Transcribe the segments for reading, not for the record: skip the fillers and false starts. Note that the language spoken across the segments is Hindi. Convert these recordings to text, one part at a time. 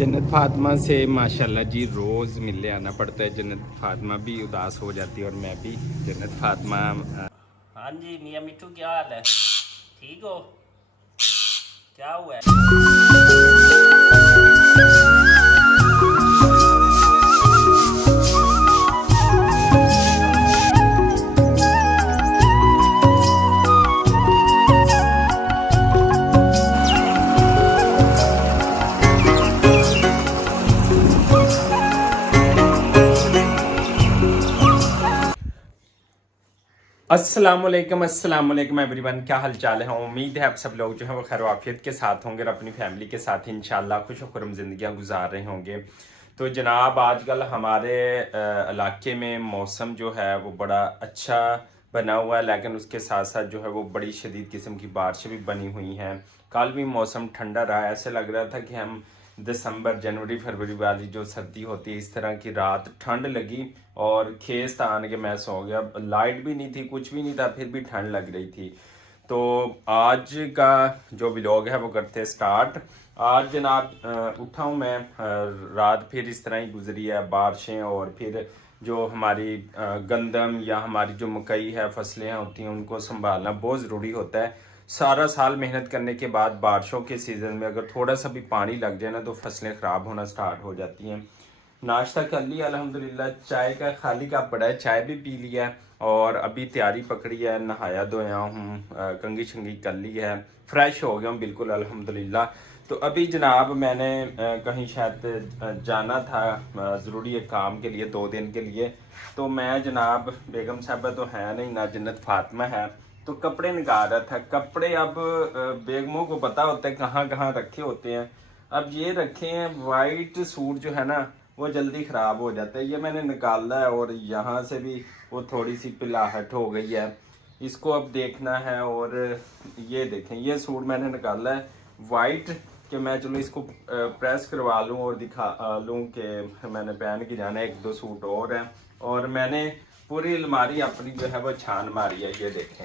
जन्नत फातिमा से माशाल्लाह जी रोज़ मिलने आना पड़ता है। जन्नत फातिमा भी उदास हो जाती है और मैं भी। जन्नत फातिमा हाँ जी मियाँ मिट्टू, क्या हाल है? ठीक हो? क्या हुआ है? अस्सलाम वालेकुम एवरीवन, क्या हाल चाल है। उम्मीद है आप सब लोग जो है वो खैर वाफियत के साथ होंगे और अपनी फैमिली के साथ इंशाल्लाह खुश खुरम ज़िंदगियाँ गुजार रहे होंगे। तो जनाब आजकल हमारे इलाके में मौसम जो है वो बड़ा अच्छा बना हुआ है, लेकिन उसके साथ साथ जो है वो बड़ी शदीद किस्म की बारिशें भी बनी हुई हैं। कल भी मौसम ठंडा रहा, ऐसे लग रहा था कि हम दिसंबर जनवरी फरवरी वाली जो सर्दी होती है इस तरह की रात ठंड लगी और खेस था आने के मैं सो गया। लाइट भी नहीं थी, कुछ भी नहीं था, फिर भी ठंड लग रही थी। तो आज का जो व्लॉग है वो करते हैं स्टार्ट। आज जनाब उठा हूँ मैं, रात फिर इस तरह ही गुजरी है, बारिशें और फिर जो हमारी गंदम या हमारी जो मकई है फसलें होती हैं उनको संभालना बहुत ज़रूरी होता है। सारा साल मेहनत करने के बाद बारिशों के सीज़न में अगर थोड़ा सा भी पानी लग जाए ना तो फसलें ख़राब होना स्टार्ट हो जाती हैं। नाश्ता कर लिया अल्हम्दुलिल्लाह, चाय का खाली कप पड़ा है, चाय भी पी लिया है और अभी तैयारी पकड़ी है, नहाया धोया हूँ, कंघी शंगी कर ली है, फ्रेश हो गया हूँ बिल्कुल अल्हम्दुलिल्लाह। तो अभी जनाब मैंने कहीं शायद जाना था ज़रूरी एक काम के लिए, 2 दिन के लिए। तो मैं जनाब, बेगम साहबा तो है नहीं ना जन्नत फातिमा है, तो कपड़े निकाल रहा था। कपड़े अब बेगमों को पता होता है कहाँ कहाँ रखे होते हैं। अब ये रखे हैं, वाइट सूट जो है ना वो जल्दी ख़राब हो जाता है। ये मैंने निकाला है और यहाँ से भी वो थोड़ी सी पिलाहट हो गई है, इसको अब देखना है। और ये देखें, ये सूट मैंने निकाला है वाइट, कि मैं चलो इसको प्रेस करवा लूँ और दिखा लूँ कि मैंने पहन के जाना है। 1-2 सूट और हैं और मैंने पूरी अलमारी अपनी जो है वो छान मारी है। ये देखें,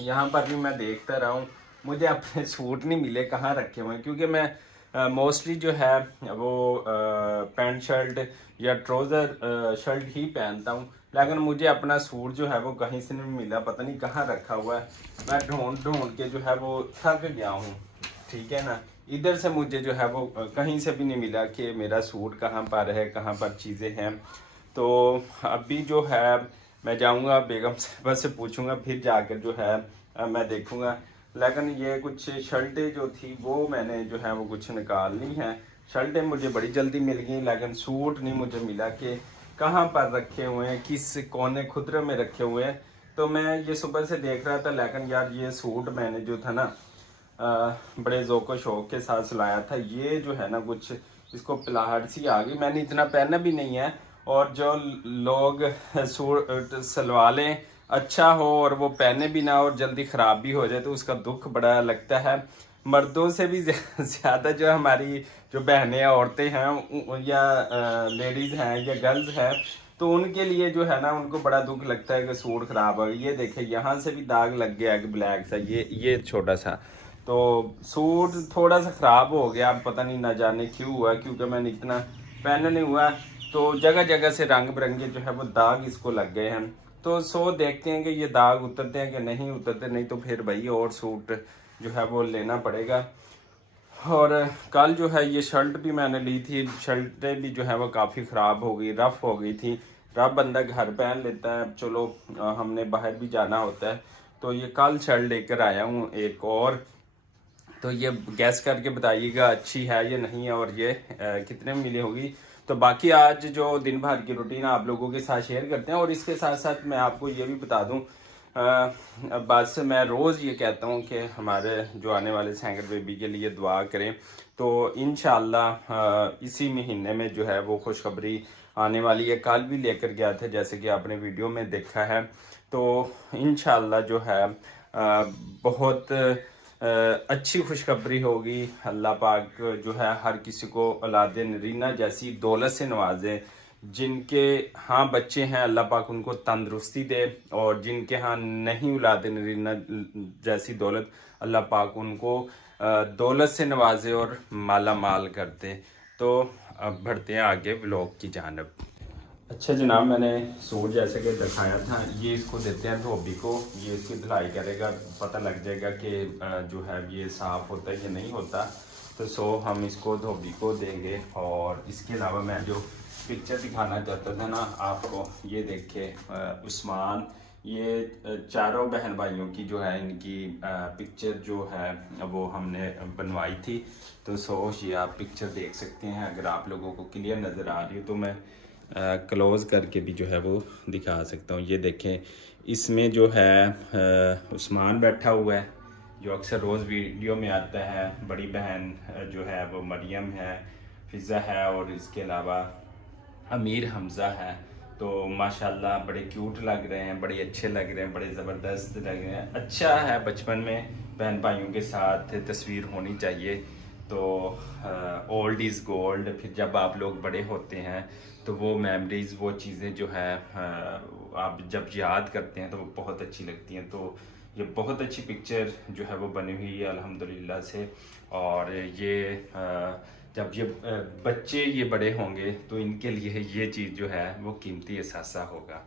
यहाँ पर भी मैं देखता रहा हूँ, मुझे अपने सूट नहीं मिले कहाँ रखे हुए हैं, क्योंकि मैं मोस्टली जो है वो पैंट शर्ट या ट्राउज़र शर्ट ही पहनता हूँ, लेकिन मुझे अपना सूट जो है वो कहीं से नहीं मिला, पता नहीं कहाँ रखा हुआ है। मैं ढूंढ ढूंढ के जो है वो थक गया हूँ, ठीक है ना। इधर से मुझे जो है वो कहीं से भी नहीं मिला कि मेरा सूट कहाँ पर है, कहाँ पर चीज़ें हैं। तो अभी जो है मैं जाऊंगा बेगम साहबा से पूछूंगा, फिर जाकर जो है मैं देखूंगा। लेकिन ये कुछ शर्टें जो थी वो मैंने जो है वो कुछ निकालनी है। शर्टें मुझे बड़ी जल्दी मिल गई, लेकिन सूट नहीं मुझे मिला कि कहाँ पर रखे हुए हैं, किस कोने खुदरे में रखे हुए हैं। तो मैं ये सुबह से देख रहा था, लेकिन यार ये सूट मैंने जो था ना बड़े ज़ौक़ शौक़ के साथ सिलाया था, ये जो है ना कुछ इसको पिलाहट सी आ गई। मैंने इतना पहना भी नहीं है, और जो लोग सूट सिलवा लें अच्छा हो और वो पहने भी ना और जल्दी ख़राब भी हो जाए तो उसका दुख बड़ा लगता है। मर्दों से भी ज़्यादा जो हमारी जो बहनें औरतें हैं या लेडीज़ हैं या गर्ल्स हैं, तो उनके लिए जो है ना उनको बड़ा दुख लगता है कि सूट ख़राब हो गया। ये देखे यहाँ से भी दाग लग गया कि ब्लैक सा, ये छोटा सा, तो सूट थोड़ा सा ख़राब हो गया। पता नहीं ना जाने क्यों हुआ, क्योंकि मैंने इतना पहना नहीं हुआ, तो जगह जगह से रंग बिरंगे जो है वो दाग इसको लग गए हैं। तो देखते हैं कि ये दाग उतरते हैं कि नहीं उतरते, नहीं तो फिर भाई और सूट जो है वो लेना पड़ेगा। और कल जो है ये शर्ट भी मैंने ली थी, शर्टें भी जो है वो काफ़ी ख़राब हो गई, रफ़ हो गई थी। रफ़ बंदा घर पहन लेता है, चलो हमने बाहर भी जाना होता है। तो ये कल शर्ट लेकर आया हूँ एक और, तो ये गैस करके बताइएगा अच्छी है या नहीं है और ये कितने में मिली होगी। तो बाकी आज जो दिन भर की रूटीन आप लोगों के साथ शेयर करते हैं, और इसके साथ साथ मैं आपको ये भी बता दूं, बस मैं रोज़ ये कहता हूँ कि हमारे जो आने वाले सैंगर बेबी के लिए दुआ करें। तो इंशाल्लाह इसी महीने में जो है वो खुशखबरी आने वाली है। कल भी लेकर गया था जैसे कि आपने वीडियो में देखा है। तो इंशाल्लाह जो है बहुत अच्छी खुशखबरी होगी। अल्लाह पाक जो है हर किसी को औलाद नरीना जैसी दौलत से नवाजे। जिनके हाँ बच्चे हैं अल्लाह पाक उनको तंदुरुस्ती दे, और जिनके हाँ नहीं औलाद नरीना जैसी दौलत, अल्लाह पाक उनको दौलत से नवाजे और माला माल कर दे। तो अब बढ़ते हैं आगे व्लॉग की जानब। अच्छा जनाब, मैंने सूट जैसे कि दिखाया था, ये इसको देते हैं धोबी को, ये इसकी धुलाई करेगा, पता लग जाएगा कि जो है ये साफ़ होता है या नहीं होता। तो हम इसको धोबी को देंगे। और इसके अलावा मैं जो पिक्चर दिखाना चाहता था ना आपको, ये देखिए उस्मान, ये चारों बहन भाइयों की जो है इनकी पिक्चर जो है वो हमने बनवाई थी। तो ये आप पिक्चर देख सकते हैं। अगर आप लोगों को क्लियर नज़र आ रही हो तो मैं क्लोज़ करके भी जो है वो दिखा सकता हूँ। ये देखें, इसमें जो है उस्मान बैठा हुआ है जो अक्सर रोज़ वीडियो में आता है। बड़ी बहन जो है वो मरियम है, फ़िज़ा है, और इसके अलावा अमीर हमज़ा है। तो माशाल्लाह बड़े क्यूट लग रहे हैं, बड़े अच्छे लग रहे हैं, बड़े ज़बरदस्त लग रहे हैं। अच्छा है, बचपन में बहन भाइयों के साथ तस्वीर होनी चाहिए। तो ओल्ड इज़ गोल्ड। फिर जब आप लोग बड़े होते हैं तो वो मेमोरीज़, वो चीज़ें जो है आप जब याद करते हैं तो वो बहुत अच्छी लगती हैं। तो ये बहुत अच्छी पिक्चर जो है वो बनी हुई है अल्हम्दुलिल्लाह से। और ये जब ये बच्चे ये बड़े होंगे तो इनके लिए ये चीज़ जो है वो कीमती एहसासा होगा।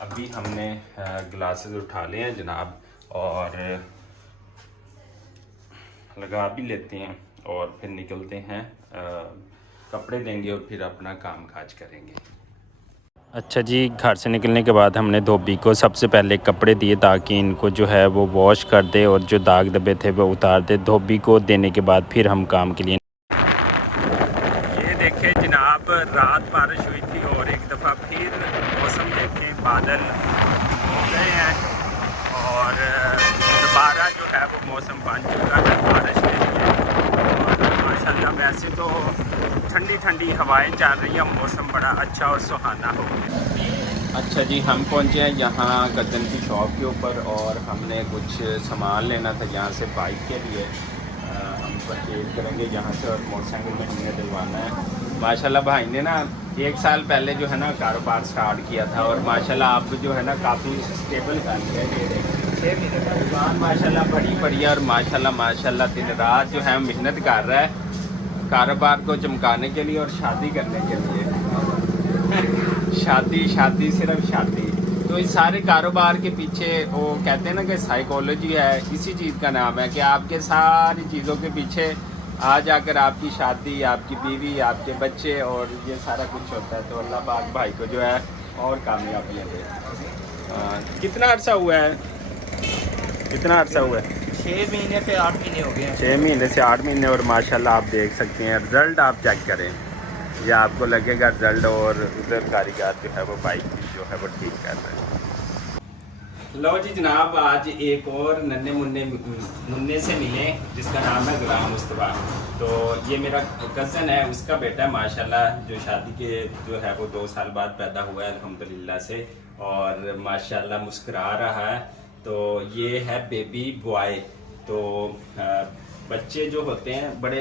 अभी हमने ग्लासेस उठा लिए हैं जनाब, और लगा भी लेते हैं और फिर निकलते हैं। कपड़े देंगे और फिर अपना काम काज करेंगे। अच्छा जी, घर से निकलने के बाद हमने धोबी को सबसे पहले कपड़े दिए ताकि इनको जो है वो वॉश कर दे और जो दाग धब्बे थे वो उतार दे। धोबी को देने के बाद फिर हम काम के लिए। ये देखें जनाब, रात बारिश हुई थी और एक दफ़ा फिर मौसम देखें, बादल हो गए हैं और दोबारा जो है वो मौसम बन चुका है बारिश के लिए। और माशाल्लाह वैसे तो ठंडी ठंडी हवाएं चल रही हैं, मौसम बड़ा अच्छा और सुहाना हो गया। अच्छा जी, हम पहुंचे हैं यहाँ कज़न की शॉप के ऊपर और हमने कुछ सामान लेना था यहाँ से बाइक के लिए। हम परचेज करेंगे यहाँ से और मोटरसाइकिल में हमने दिलवाना है। माशाल्लाह भाई ने ना 1 साल पहले जो है ना कारोबार स्टार्ट किया था और माशाल्लाह आप जो है ना काफ़ी स्टेबल कर लिया है। 6 महीने का दुकान माशाल्लाह बड़ी बढ़िया, और माशाल्लाह दिन रात जो है मेहनत कर रहा है कारोबार को चमकाने के लिए और शादी करने के लिए। शादी सिर्फ शादी। तो इस सारे कारोबार के पीछे वो कहते हैं ना कि साइकोलॉजी है, इसी चीज़ का नाम है कि आपके सारी चीज़ों के पीछे आ जाकर आपकी शादी, आपकी बीवी, आपके बच्चे और ये सारा कुछ होता है। तो अल्लाह पाक भाई को जो है और कामयाबियाँ दे। कितना अर्सा हुआ है? 6 महीने से 8 महीने हो गए हैं। 6 महीने से 8 महीने, और माशाल्लाह आप देख सकते हैं रिज़ल्ट। आप चेक करें, ये आपको लगेगा रिज़ल्ट। और उधर कारीगर जो है वो बाइक जो है वो ठीक कर रहे हैं। लो जी जनाब, आज एक और नन्हे मुन्ने से मिले जिसका नाम है गुलाम मुस्तफ़ा। तो ये मेरा कज़न है, उसका बेटा है माशाल्लाह, जो शादी के जो है वो 2 साल बाद पैदा हुआ है अल्हम्दुलिल्लाह से, और माशाल्लाह मुस्कुरा रहा है। तो ये है बेबी बॉय। तो बच्चे जो होते हैं बड़े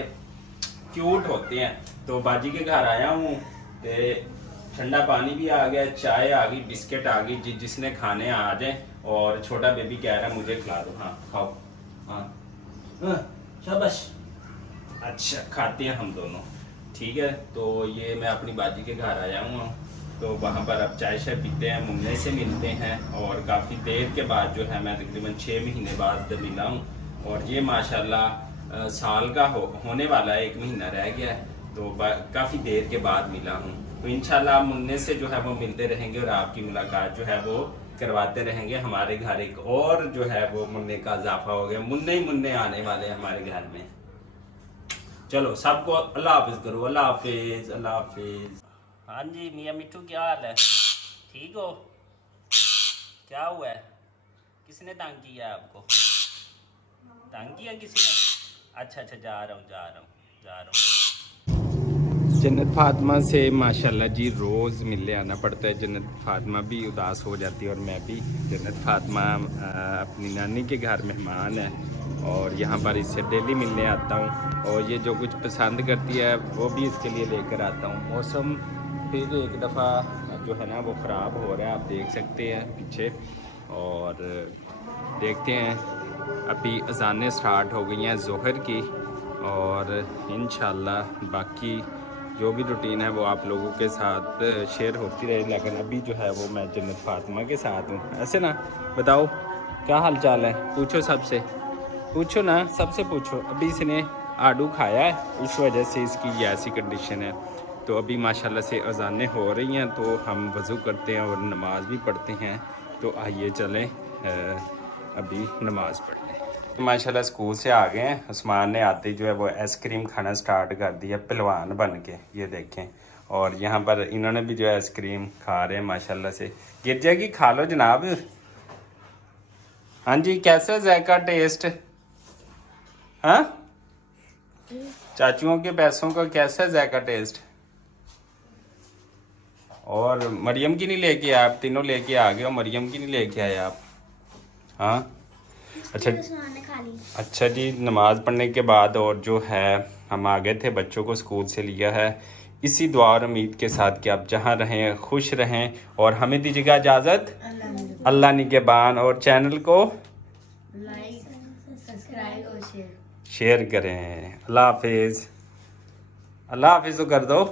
क्यूट होते हैं। तो बाजी के घर आया हूँ, ठंडा पानी भी आ गया, चाय आ गई, बिस्किट आ गई, जिसने खाने आ जाए। और छोटा बेबी कह रहा है मुझे खिला दो। हाँ खाओ, हाँ शाबाश। अच्छा खाते हैं हम दोनों, ठीक है। तो ये मैं अपनी बाजी के घर आया हूँ, तो वहाँ पर अब चाय शाय पीते हैं, मुन्ने से मिलते हैं। और काफ़ी देर के बाद जो है मैं तकरीबन 6 महीने बाद मिला हूँ। और ये माशाल्लाह साल का होने वाला है, 1 महीना रह गया है। तो काफ़ी देर के बाद मिला हूँ। तो इंशाल्लाह मुन्ने से जो है वो मिलते रहेंगे और आपकी मुलाकात जो है वो करवाते रहेंगे। हमारे घर एक और जो है वो मुन्ने का इजाफा हो गया, मुन्ने ही मुन्ने आने वाले हैं हमारे घर में। चलो सबको अल्लाह हाफिज करो। अल्लाह हाफिज, अल्लाह हाफिज। हाँ जी मियाँ मिट्टू, क्या हाल है? ठीक हो? क्या हुआ है? किसने तंग किया है आपको? तंग किया किसी ने? अच्छा जा रहा हूँ। जन्नत फातिमा से माशाल्लाह जी रोज़ मिलने आना पड़ता है। जन्नत फातिमा भी उदास हो जाती है और मैं भी। जन्नत फातिमा अपनी नानी के घर मेहमान है और यहाँ पर इससे डेली मिलने आता हूँ। और ये जो कुछ पसंद करती है वो भी इसके लिए लेकर आता हूँ। मौसम फिर एक दफ़ा जो है ना वो ख़राब हो रहा है, आप देख सकते हैं पीछे। और देखते हैं, अभी अज़ानें स्टार्ट हो गई हैं ज़ोहर की। और इंशाल्लाह बाकी जो भी रूटीन है वो आप लोगों के साथ शेयर होती रहे। लेकिन अभी जो है वो मैं जन्नत फातिमा के साथ हूँ, ऐसे ना? बताओ क्या हाल चाल है, पूछो सबसे, पूछो ना, सबसे पूछो। अभी इसने आड़ू खाया है, इस वजह से इसकी ये ऐसी कंडीशन है। तो अभी माशाल्लाह से अजानें हो रही हैं तो हम वज़ू करते हैं और नमाज भी पढ़ते हैं। तो आइए चलें अभी नमाज पढ़ लें। माशाल्लाह स्कूल से आ गए हैं। उस्मान ने आते ही जो है वो आइसक्रीम खाना स्टार्ट कर दिया पहलवान बन के, ये देखें। और यहाँ पर इन्होंने भी जो है आइसक्रीम खा रहे हैं माशाल्लाह से। गिर जाएगी, खा लो जनाब। हाँ जी, कैसा जायका टेस्ट? हाँ, चाचुओं के पैसों का कैसा जायका टेस्ट? और मरियम की नहीं लेके आए आप? तीनों लेके आ गए हो, मरियम की नहीं लेके आए आप? हाँ अच्छा, अच्छा जी। नमाज पढ़ने के बाद और जो है हम आ गए थे, बच्चों को स्कूल से लिया है। इसी दुआ और उम्मीद के साथ कि आप जहाँ रहें खुश रहें और हमें दीजिएगा इजाज़त। अल्लाह निगहबान। और चैनल को लाइक, सब्सक्राइब और शेयर शेयर करें। अल्लाह हाफिज़। अल्लाह हाफिज़ तो कर दो।